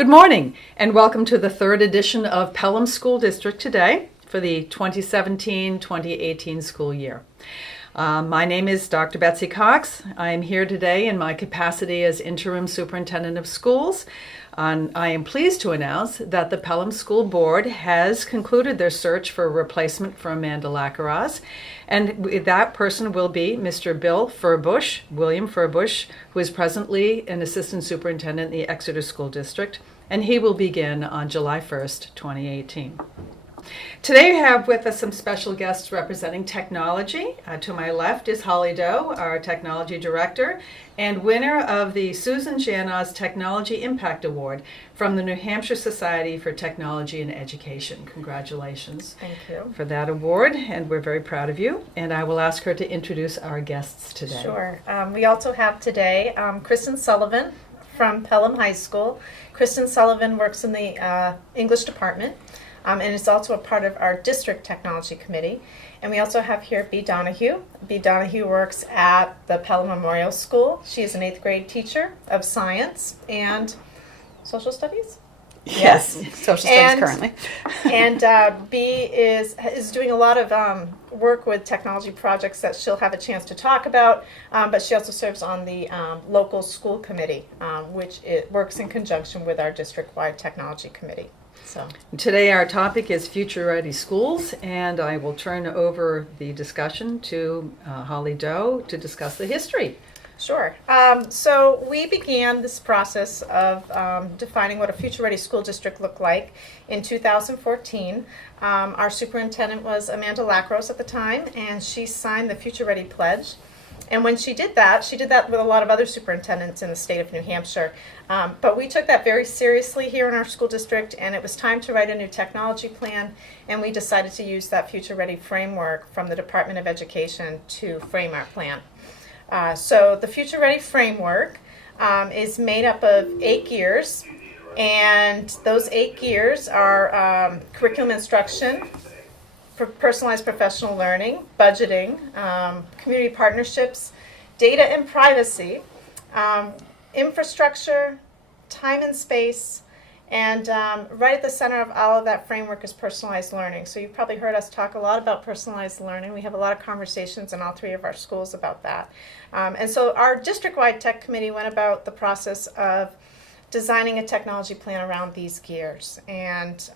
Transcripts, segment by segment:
Good morning and welcome to the third edition of Pelham School District Today for the 2017-2018 school year. My name is Dr. Betsy Cox. I am here today in my capacity as Interim Superintendent of Schools. I am pleased to announce that the Pelham School Board has concluded their search for a replacement for Amanda Laccaraz, and that person will be Mr. William Furbush, who is presently an Assistant Superintendent in the Exeter School District, and he will begin on July 1st, 2018. Today we have with us some special guests representing technology. To my left is Holly Doe, our Technology Director, and winner of the Susan Janoz Technology Impact Award from the New Hampshire Society for Technology and Education. Congratulations. Thank you for that award, and we're very proud of you. And I will ask her to introduce our guests today. Sure. We also have today Kristen Sullivan from Pelham High School. Kristen Sullivan works in the English department. And is also a part of our district technology committee. And we also have here B. Donahue. B. Donahue works at the Pelham Memorial School. She is an 8th grade teacher of science and social studies. Yes, social studies currently. And B is doing a lot of work with technology projects that she'll have a chance to talk about, but she also serves on the local school committee, which works in conjunction with our district-wide technology committee. So today our topic is Future Ready Schools, and I will turn over the discussion to Holly Doe to discuss the history. Sure. So we began this process of defining what a Future Ready School District looked like in 2014. Our superintendent was Amanda Laccaraz at the time, and she signed the Future Ready Pledge. And when she did that with a lot of other superintendents in the state of New Hampshire. But we took that very seriously here in our school district, and it was time to write a new technology plan, and we decided to use that Future Ready framework from the Department of Education to frame our plan. So the Future Ready framework is made up of 8 gears, and those 8 gears are curriculum instruction, personalized professional learning, budgeting, community partnerships, data and privacy, infrastructure, time and space, and right at the center of all of that framework is personalized learning. So you've probably heard us talk a lot about personalized learning. We have a lot of conversations in all 3 of our schools about that. And so our district-wide tech committee went about the process of designing a technology plan around these gears. And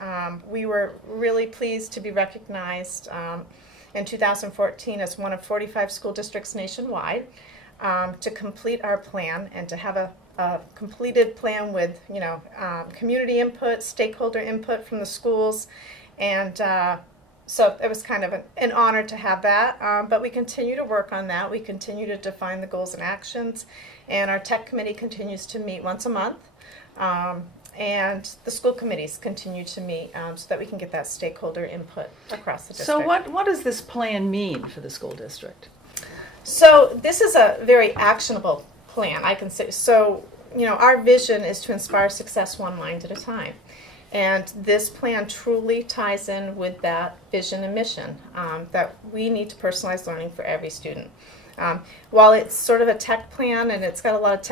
we were really pleased to be recognized in 2014 as one of 45 school districts nationwide to complete our plan and to have a completed plan with community input, stakeholder input from the schools. And so it was kind of an honor to have that. But we continue to work on that. We continue to define the goals and actions. And our tech committee continues to meet once a month. And the school committees continue to meet so that we can get that stakeholder input across the district. So what does this plan mean for the school district? So this is a very actionable plan, I can say. So, our vision is to inspire success one mind at a time. And this plan truly ties in with that vision and mission, that we need to personalize learning for every student. While it's sort of a tech plan and it's got a lot of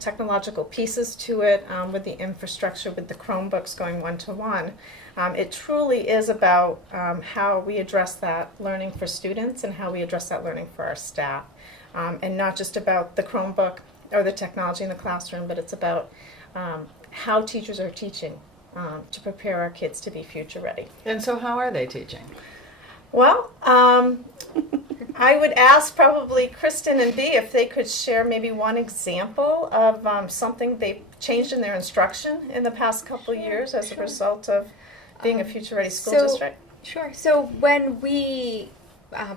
technological pieces to it with the infrastructure, with the Chromebooks going one-to-one, it truly is about how we address that learning for students and how we address that learning for our staff. And not just about the Chromebook or the technology in the classroom, but it's about how teachers are teaching to prepare our kids to be future ready. And so how are they teaching? Well, I would ask probably Kristen and Bea if they could share maybe one example of something they've changed in their instruction in the past couple of years as a result of being a future-ready school district. Sure. So when we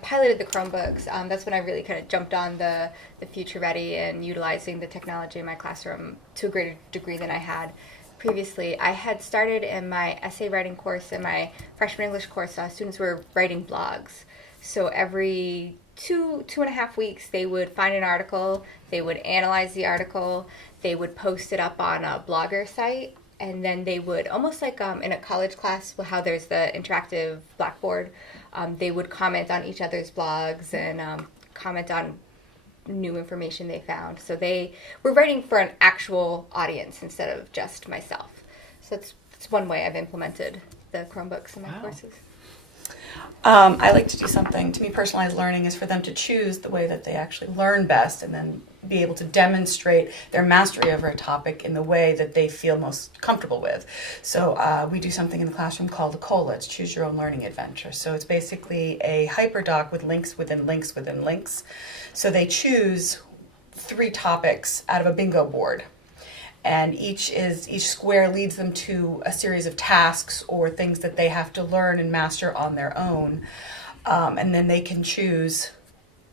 piloted the Chromebooks, that's when I really kind of jumped on the future ready and utilizing the technology in my classroom to a greater degree than I had previously. I had started in my essay writing course and my freshman English course, students were writing blogs. So every two and a half weeks, they would find an article, they would analyze the article, they would post it up on a Blogger site, and then they would, almost like in a college class, how there's the interactive blackboard, they would comment on each other's blogs and comment on new information they found. So they were writing for an actual audience instead of just myself. So it's one way I've implemented the Chromebooks in my Wow. courses. I like to do something. To me, personalized learning is for them to choose the way that they actually learn best and then be able to demonstrate their mastery over a topic in the way that they feel most comfortable with. So we do something in the classroom called a COLA. It's Choose Your Own Learning Adventure. So it's basically a hyperdoc with links within links within links. So they choose 3 topics out of a bingo board. And each square leads them to a series of tasks or things that they have to learn and master on their own. And then they can choose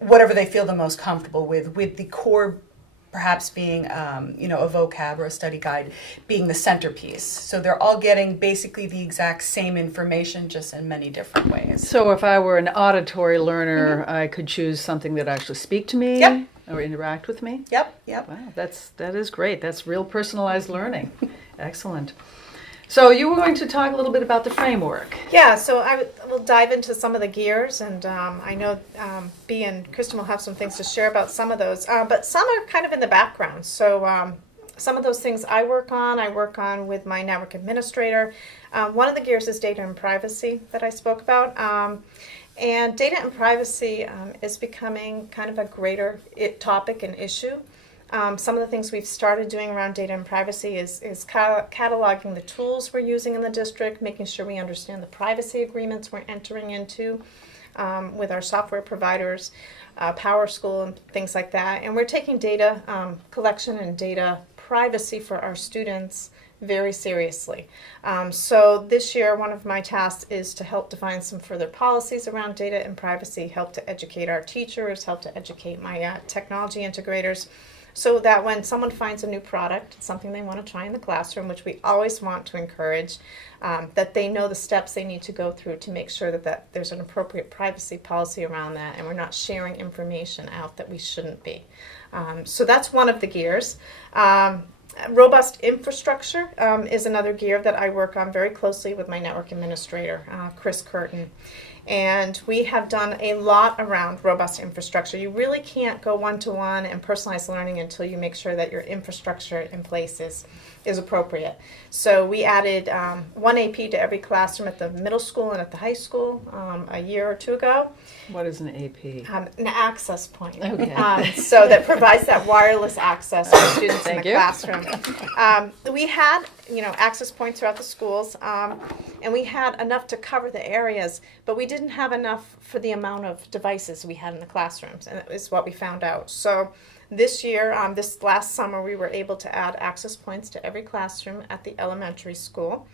whatever they feel the most comfortable with the core perhaps being, a vocab or a study guide being the centerpiece. So they're all getting basically the exact same information, just in many different ways. So if I were an auditory learner, I could choose something that actually speak to me Yep. or interact with me. Yep. Wow, that is great. That's real personalized learning. Excellent. So you were going to talk a little bit about the framework. Yeah, so we'll dive into some of the gears, and I know Bea and Kristen will have some things to share about some of those, but some are kind of in the background. So some of those things I work on with my network administrator. One of the gears is data and privacy that I spoke about. And data and privacy is becoming kind of a greater topic and issue. Some of the things we've started doing around data and privacy is cataloging the tools we're using in the district, making sure we understand the privacy agreements we're entering into with our software providers, Power School, and things like that. And we're taking data collection and data privacy for our students very seriously. So this year, one of my tasks is to help define some further policies around data and privacy, help to educate our teachers, help to educate my technology integrators, so that when someone finds a new product, something they want to try in the classroom, which we always want to encourage, that they know the steps they need to go through to make sure that there's an appropriate privacy policy around that and we're not sharing information out that we shouldn't be. So that's one of the gears. Robust infrastructure is another gear that I work on very closely with my network administrator, Chris Curtin. And we have done a lot around robust infrastructure. You really can't go one-to-one and personalized learning until you make sure that your infrastructure in place is appropriate. So we added 1 AP to every classroom at the middle school and at the high school a year or two ago. What is an AP? An access point. Okay. So that provides that wireless access for students in the Thank you. classroom. We had, access points throughout the schools, and we had enough to cover the areas, but we didn't have enough for the amount of devices we had in the classrooms, and that is what we found out. So this year, this last summer, we were able to add access points to every classroom at the elementary school.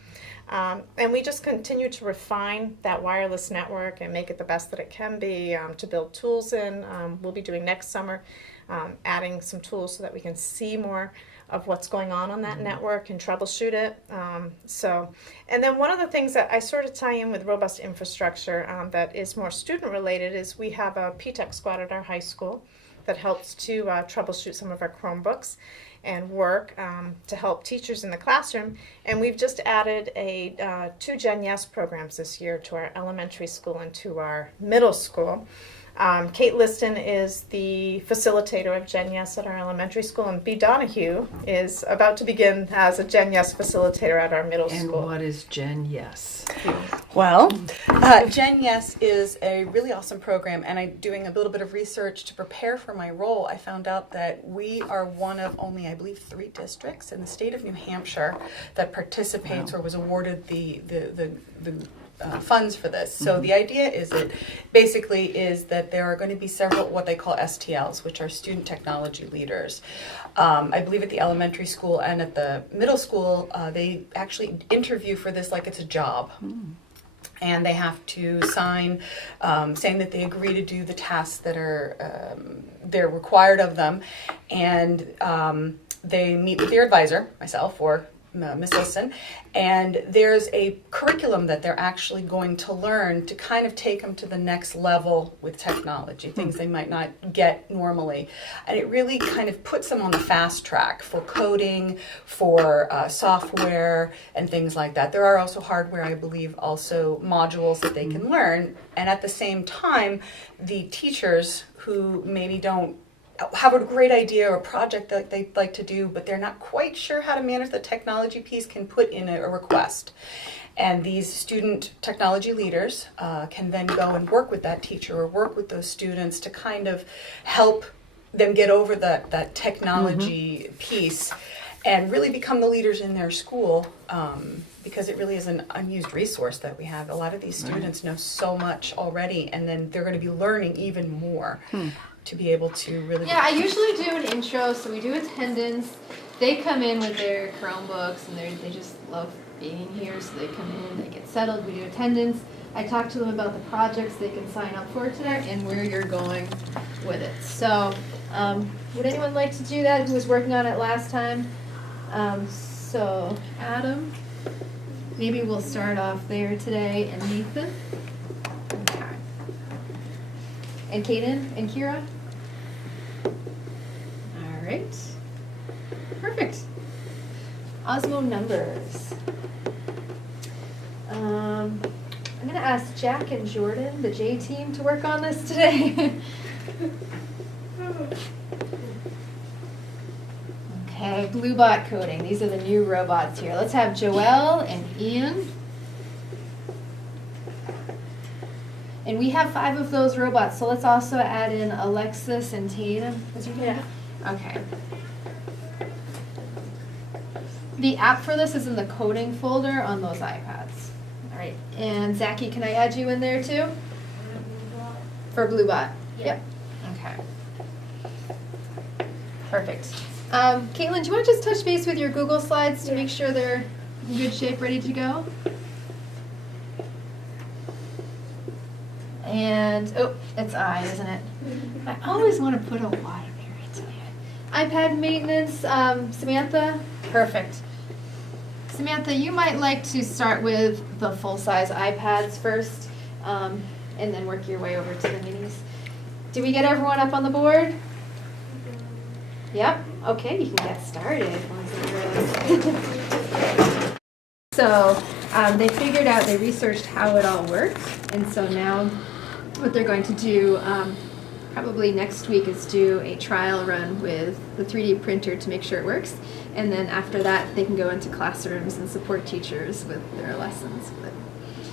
And we just continue to refine that wireless network and make it the best that it can be to build tools in. We'll be doing next summer, adding some tools so that we can see more of what's going on that network and troubleshoot it. And then one of the things that I sort of tie in with robust infrastructure that is more student related is we have a PTech squad at our high school that helps to troubleshoot some of our Chromebooks and work to help teachers in the classroom. And we've just added 2 Gen Yes programs this year to our elementary school and to our middle school. Kate Liston is the facilitator of Gen Yes at our elementary school, and Bea Donahue is about to begin as a Gen Yes facilitator at our middle And school. what is Gen Yes? Well, Gen Yes is a really awesome program, and I'm doing a little bit of research to prepare for my role. I found out that we are one of only, I believe, 3 districts in the state of New Hampshire that participates or was awarded the funds for this. So the idea is that there are going to be several what they call STLs, which are student technology leaders. I believe at the elementary school and at the middle school, they actually interview for this like it's a job. And they have to sign saying that they agree to do the tasks that are they're required of them. And they meet with their advisor, myself, or Miss Liston, and there's a curriculum that they're actually going to learn to kind of take them to the next level with technology, things they might not get normally. And it really kind of puts them on the fast track for coding, for software, and things like that. There are also hardware, I believe, also modules that they can learn. And at the same time, the teachers who maybe don't have a great idea or project that they'd like to do, but they're not quite sure how to manage the technology piece, can put in a request. And these student technology leaders can then go and work with that teacher or work with those students to kind of help them get over that technology piece and really become the leaders in their school, because it really is an unused resource that we have. A lot of these students know so much already, and then they're going to be learning even more to be able to really... Yeah, I usually do an intro, so we do attendance. They come in with their Chromebooks, and they just love being here, so they come in, they get settled, we do attendance. I talk to them about the projects they can sign up for today and where you're going with it. So, would anyone like to do that who was working on it last time? So, Adam, maybe we'll start off there today, and Nathan. Okay. And Kaden and Kira? All right. Perfect. Osmo numbers. I'm going to ask Jack and Jordan, the J team, to work on this today. Okay, Bluebot coding. These are the new robots here. Let's have Joelle and Ian. And we have 5 of those robots, so let's also add in Alexis and Tatum. Is your name? Yeah. Okay. The app for this is in the coding folder on those iPads. All right. And Zachy, can I add you in there too? For Bluebot? Yep. Okay. Perfect. Caitlin, do you want to just touch base with your Google Slides to make sure they're in good shape, ready to go? And, oh, it's I, isn't it? I always want to put a Y there into it. iPad maintenance, Samantha? Perfect. Samantha, you might like to start with the full-size iPads first, and then work your way over to the minis. Did we get everyone up on the board? Yep. Okay, you can get started. So they figured out, they researched how it all works, and so now what they're going to do probably next week is do a trial run with the 3D printer to make sure it works, and then after that they can go into classrooms and support teachers with their lessons. But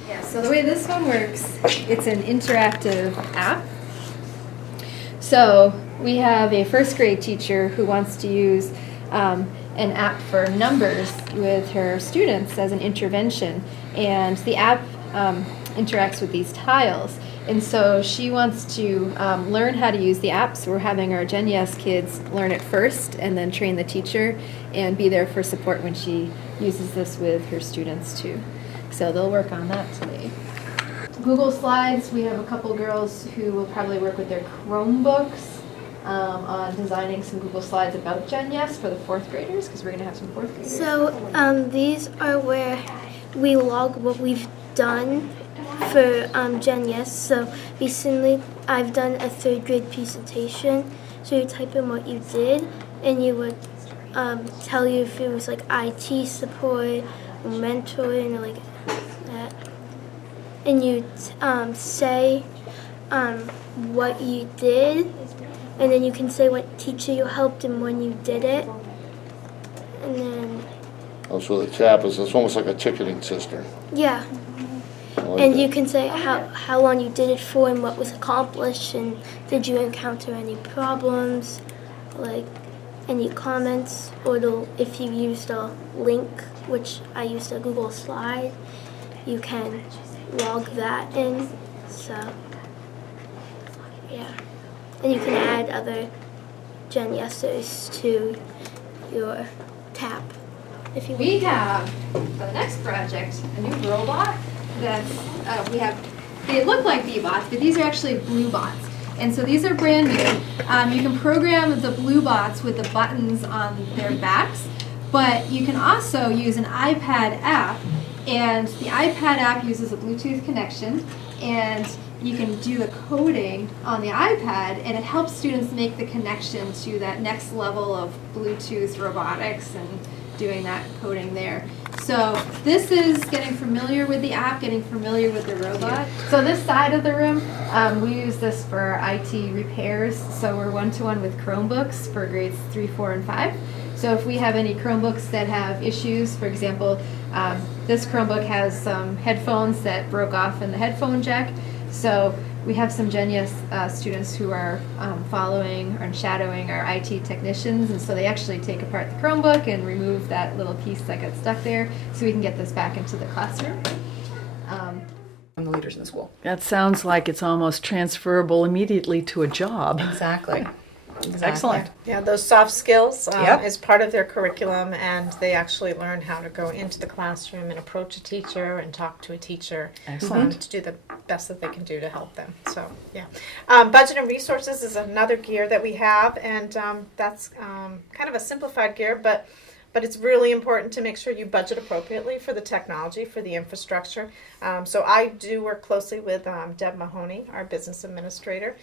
yeah, so the way this one works, it's an interactive app. So we have a first grade teacher who wants to use an app for numbers with her students as an intervention, and the app interacts with these tiles. And so she wants to learn how to use the app, so we're having our Gen Yes kids learn it first and then train the teacher and be there for support when she uses this with her students too. So they'll work on that today. Google Slides, we have a couple girls who will probably work with their Chromebooks on designing some Google Slides about Gen Yes for the 4th graders, because we're going to have some 4th graders. So these are where we log what we've done for Gen Yes. So recently I've done a 3rd grade presentation. So you type in what you did, and you would tell you if it was like IT support or mentoring or like that. And you say what you did, and then you can say what teacher you helped and when you did it. And then... Oh, so the tab is, it's almost like a ticketing system. Yeah. And you can say how long you did it for and what was accomplished, and did you encounter any problems, like any comments, or if you used a link, which I used a Google slide, you can log that in. So yeah, and you can add other Gen Yesers to your tab if you want. We have the next project, a new robot that's, they look like B-bots, but these are actually blue bots. And so these are brand new. You can program the blue bots with the buttons on their backs, but you can also use an iPad app, and the iPad app uses a Bluetooth connection, and you can do the coding on the iPad, and it helps students make the connection to that next level of Bluetooth robotics and doing that coding there. So this is getting familiar with the app, getting familiar with the robot. So this side of the room, we use this for IT repairs. So we're one-to-one with Chromebooks for grades 3, 4, and 5. So if we have any Chromebooks that have issues, for example, this Chromebook has some headphones that broke off in the headphone jack. So we have some Genius students who are following and shadowing our IT technicians, and so they actually take apart the Chromebook and remove that little piece that got stuck there so we can get this back into the classroom. I'm the leaders in the school. That sounds like it's almost transferable immediately to a job. Exactly. Excellent. Yeah, those soft skills Yep. is part of their curriculum, and they actually learn how to go into the classroom and approach a teacher and talk to a teacher to do the best that they can do to help them. So, yeah. Budget and resources is another gear that we have, and that's kind of a simplified gear, but it's really important to make sure you budget appropriately for the technology, for the infrastructure. So I do work closely with Deb Mahoney, our business administrator,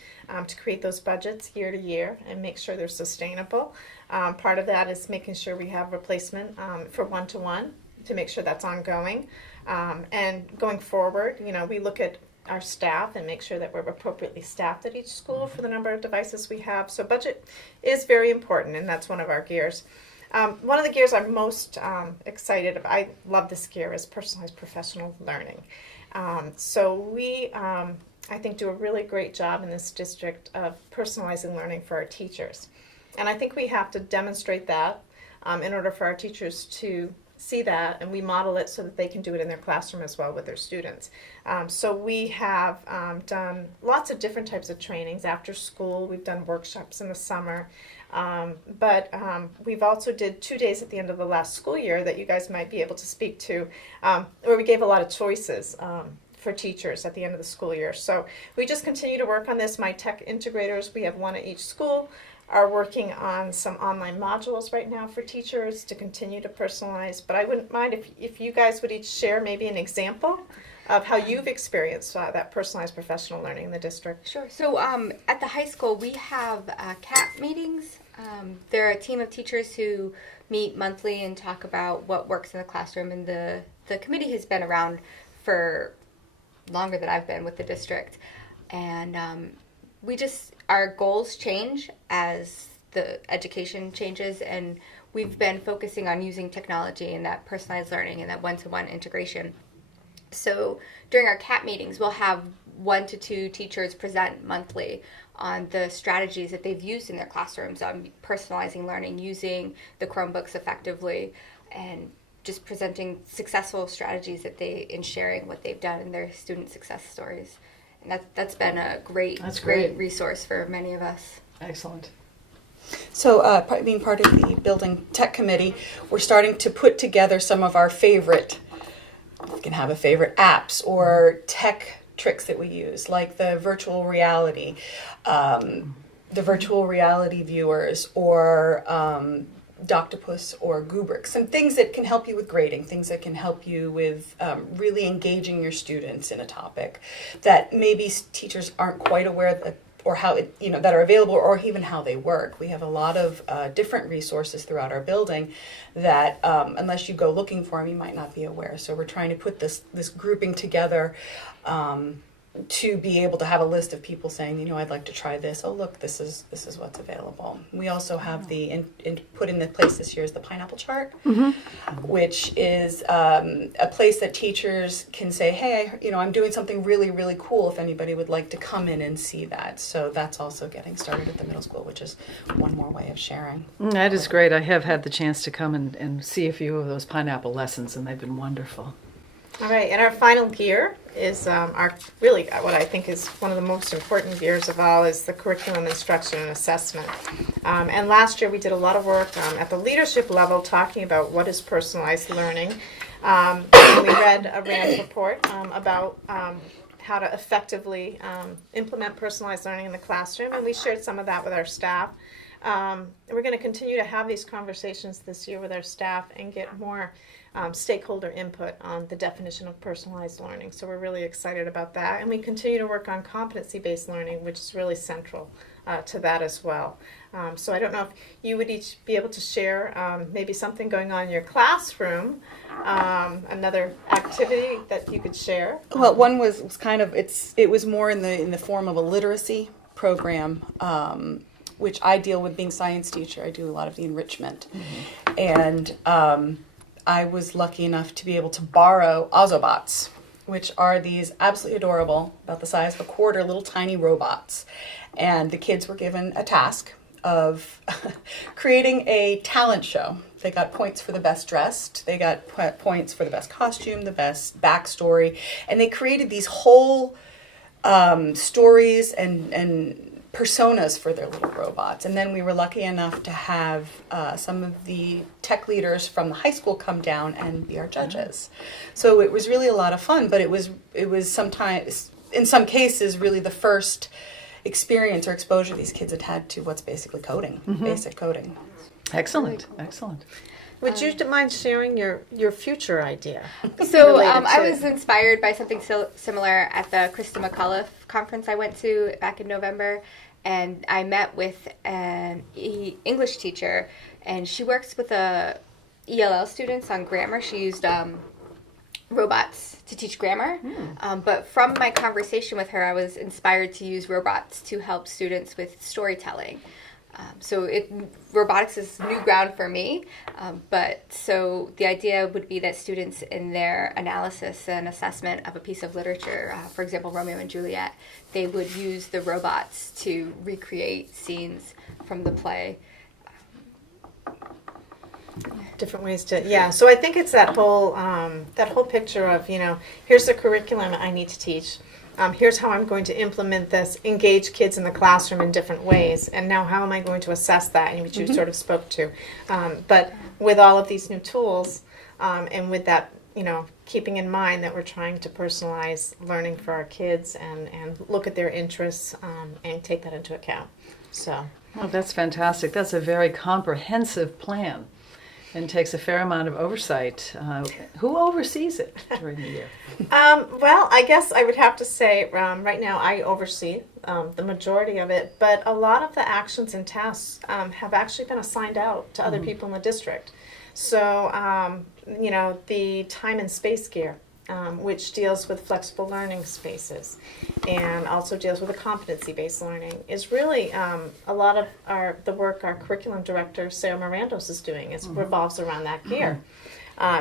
to create those budgets year to year and make sure they're sustainable. Part of that is making sure we have replacement for one-to-one to make sure that's ongoing. And going forward, we look at our staff and make sure that we're appropriately staffed at each school for the number of devices we have. So budget is very important, and that's one of our gears. One of the gears I'm most excited about, I love this gear, is personalized professional learning. So we, I think, do a really great job in this district of personalizing learning for our teachers. And I think we have to demonstrate that in order for our teachers to see that, and we model it so that they can do it in their classroom as well with their students. So we have done lots of different types of trainings after school. We've done workshops in the summer. But we've also did 2 days at the end of the last school year that you guys might be able to speak to, where we gave a lot of choices for teachers at the end of the school year. So we just continue to work on this. My tech integrators, we have one at each school, are working on some online modules right now for teachers to continue to personalize. But I wouldn't mind if you guys would each share maybe an example of how you've experienced that personalized professional learning in the district. Sure. So at the high school, we have CAP meetings. They're a team of teachers who meet monthly and talk about what works in the classroom. And the committee has been around for longer than I've been with the district. And our goals change as the education changes. And we've been focusing on using technology and that personalized learning and that one-to-one integration. So during our CAP meetings, we'll have 1 to 2 teachers present monthly on the strategies that they've used in their classrooms on personalizing learning, using the Chromebooks effectively, and just presenting successful strategies in sharing what they've done in their student success stories. And that's been a great resource for many of us. Excellent. So being part of the Building Tech Committee, we're starting to put together some of our favorite, we can have a favorite apps or tech tricks that we use, like the virtual reality viewers, or Doctopus or Gubrick, some things that can help you with grading, things that can help you with really engaging your students in a topic that maybe teachers aren't quite aware that, or how that are available, or even how they work. We have a lot of different resources throughout our building that unless you go looking for them, you might not be aware. So we're trying to put this grouping together to be able to have a list of people saying, I'd like to try this. Oh, look, this is what's available. We also have put in the place this year is the pineapple chart, which is a place that teachers can say, hey, I'm doing something really, really cool if anybody would like to come in and see that. So that's also getting started at the middle school, which is one more way of sharing. That is great. I have had the chance to come and see a few of those pineapple lessons, and they've been wonderful. All right, and our final gear is what I think is one of the most important gears of all is the curriculum, instruction, and assessment. And last year we did a lot of work at the leadership level talking about what is personalized learning. And we read a RAND report about how to effectively implement personalized learning in the classroom, and we shared some of that with our staff. We're going to continue to have these conversations this year with our staff and get more stakeholder input on the definition of personalized learning. So we're really excited about that. And we continue to work on competency-based learning, which is really central to that as well. So I don't know if you would each be able to share maybe something going on in your classroom, another activity that you could share. Well, one was kind of it was more in the form of a literacy program, which I deal with being science teacher. I do a lot of the enrichment, and I was lucky enough to be able to borrow Ozobots, which are these absolutely adorable, about the size of a quarter, little tiny robots, and the kids were given a task of creating a talent show. They got points for the best dressed, they got points for the best costume, the best backstory, and they created these whole stories and personas for their little robots. And then we were lucky enough to have some of the tech leaders from the high school come down and be our judges. So it was really a lot of fun, but it was sometimes, in some cases, really the first experience or exposure these kids had to what's basically coding, basic coding. Excellent, excellent. Would you mind sharing your future idea? So related I to- was inspired by something similar at the Kristen McAuliffe conference I went to back in November, and I met with an English teacher, and she works with ELL students on grammar. She used robots to teach grammar, but from my conversation with her, I was inspired to use robots to help students with storytelling. So robotics is new ground for me, but so the idea would be that students in their analysis and assessment of a piece of literature, for example, Romeo and Juliet, they would use the robots to recreate scenes from the play. Different ways to, yeah. So I think it's that whole picture of, here's the curriculum I need to teach. Here's how I'm going to implement this, engage kids in the classroom in different ways, and now how am I going to assess that, which you sort of spoke to. But with all of these new tools, and with that, keeping in mind that we're trying to personalize learning for our kids and look at their interests and take that into account. So. Oh, that's fantastic. That's a very comprehensive plan and takes a fair amount of oversight. Who oversees it during the year? Well, I guess I would have to say right now I oversee the majority of it, but a lot of the actions and tasks have actually been assigned out to other people in the district. So, the time and space gear, which deals with flexible learning spaces and also deals with the competency-based learning, is really a lot of the work our curriculum director, Sarah Mirandos, is doing. It revolves around that gear.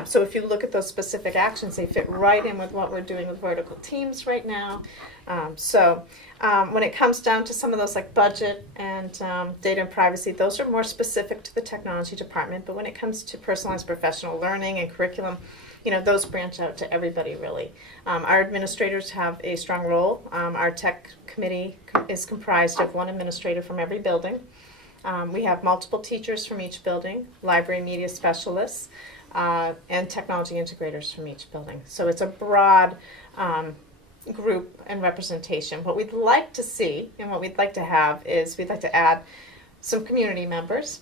So if you look at those specific actions, they fit right in with what we're doing with vertical teams right now. When it comes down to some of those like budget and data and privacy, those are more specific to the technology department. But when it comes to personalized professional learning and curriculum, those branch out to everybody, really. Our administrators have a strong role. Our tech committee is comprised of one administrator from every building. We have multiple teachers from each building, library media specialists, and technology integrators from each building. So it's a broad group and representation. What we'd like to see and what we'd like to have is we'd like to add some community members.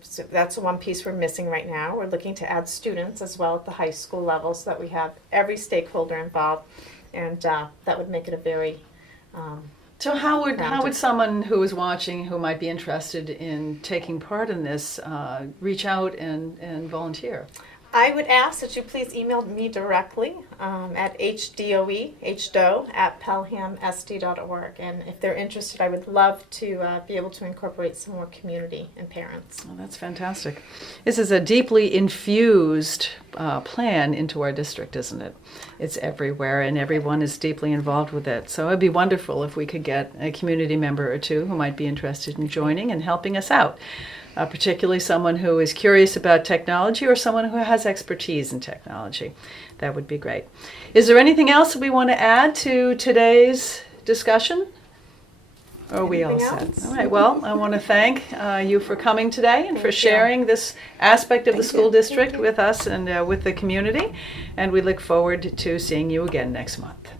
So that's the one piece we're missing right now. We're looking to add students as well at the high school level so that we have every stakeholder involved, and that would make it a very So how would someone who is watching who might be interested in taking part in this reach out and volunteer? I would ask that you please email me directly at hdoe@pelhamsd.org. And if they're interested, I would love to be able to incorporate some more community and parents. Oh, that's fantastic. This is a deeply infused plan into our district, isn't it? It's everywhere, and everyone is deeply involved with it. So it'd be wonderful if we could get a community member or two who might be interested in joining and helping us out. Particularly someone who is curious about technology or someone who has expertise in technology. That would be great. Is there anything else that we want to add to today's discussion? Or are we all Anything set? else? All right, well, I want to thank you for coming today and for sharing this aspect of the school district with us and with the community. And we look forward to seeing you again next month.